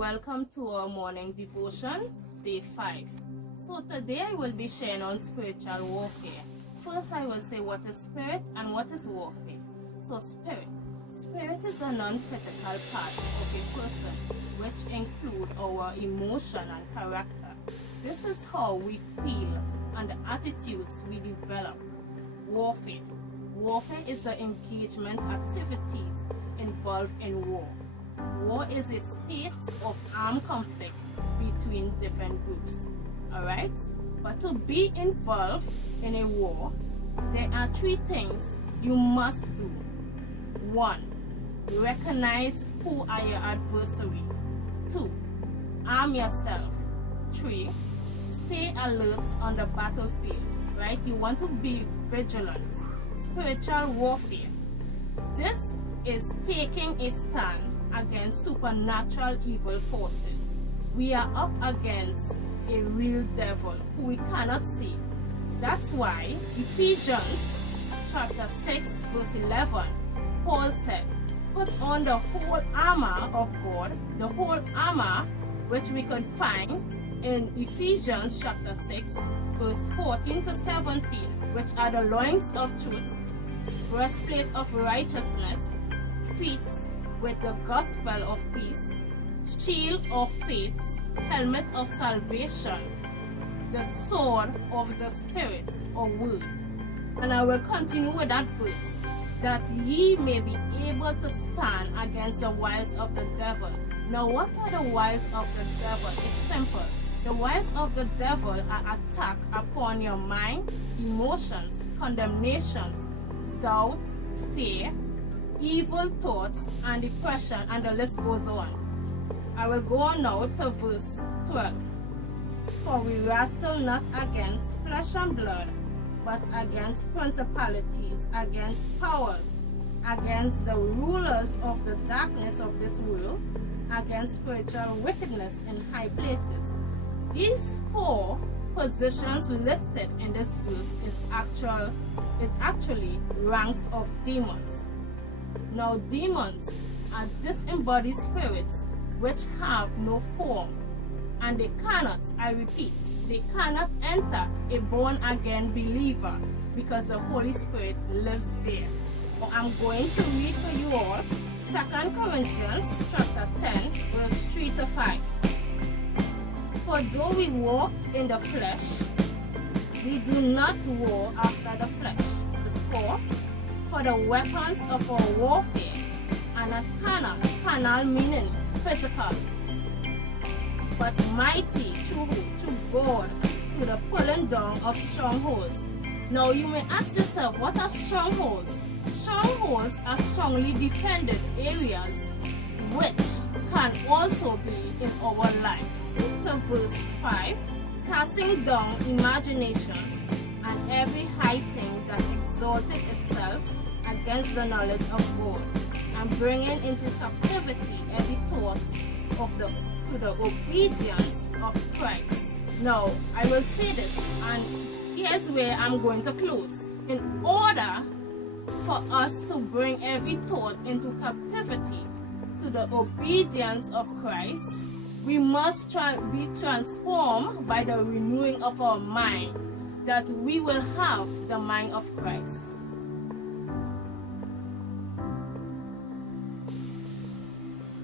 welcome to our morning devotion, day 5. So today I will be sharing on spiritual warfare. First I will say what is spirit and what is warfare. So spirit is a non-physical part of a person which include our emotion and character. This is how we feel and the attitudes we develop. Warfare is the engagement activities involved in war. War is a state of armed conflict between different groups. Alright? But to be involved in a war, there are 3 things you must do. 1. Recognize who are your adversary. 2. Arm yourself. 3. Stay alert on the battlefield. Right? You want to be vigilant. Spiritual warfare. This is taking a stand against supernatural evil forces. We are up against a real devil who we cannot see. That's why Ephesians chapter 6 verse 11, Paul said, put on the whole armor of God, the whole armor which we could find in Ephesians chapter 6 verse 14 to 17, which are the loins of truth, breastplate of righteousness, feet with the gospel of peace, shield of faith, helmet of salvation, the sword of the Spirit or word. And I will continue with that verse, that ye may be able to stand against the wiles of the devil. Now what are the wiles of the devil? It's simple. The wiles of the devil are attack upon your mind, emotions, condemnations, doubt, fear, evil thoughts, and depression, and the list goes on. I will go on now to verse 12. For we wrestle not against flesh and blood, but against principalities, against powers, against the rulers of the darkness of this world, against spiritual wickedness in high places. These 4 positions listed in this verse is actually ranks of demons. Now demons are disembodied spirits which have no form, and they cannot, I repeat, they cannot enter a born-again believer because the Holy Spirit lives there. Now, I'm going to read for you all 2 Corinthians chapter 10 verse 3 to 5. For though we walk in the flesh, we do not war after the flesh. Verse 4. For the weapons of our warfare are not carnal meaning physical, but mighty through God to the pulling down of strongholds. Now you may ask yourself, what are strongholds? Strongholds are strongly defended areas which can also be in our life. To verse 5, casting down imaginations and every high thing that exalted itself against the knowledge of God, and bringing into captivity every thought to the obedience of Christ. Now, I will say this, and here's where I'm going to close. In order for us to bring every thought into captivity to the obedience of Christ, we must be transformed by the renewing of our mind, that we will have the mind of Christ.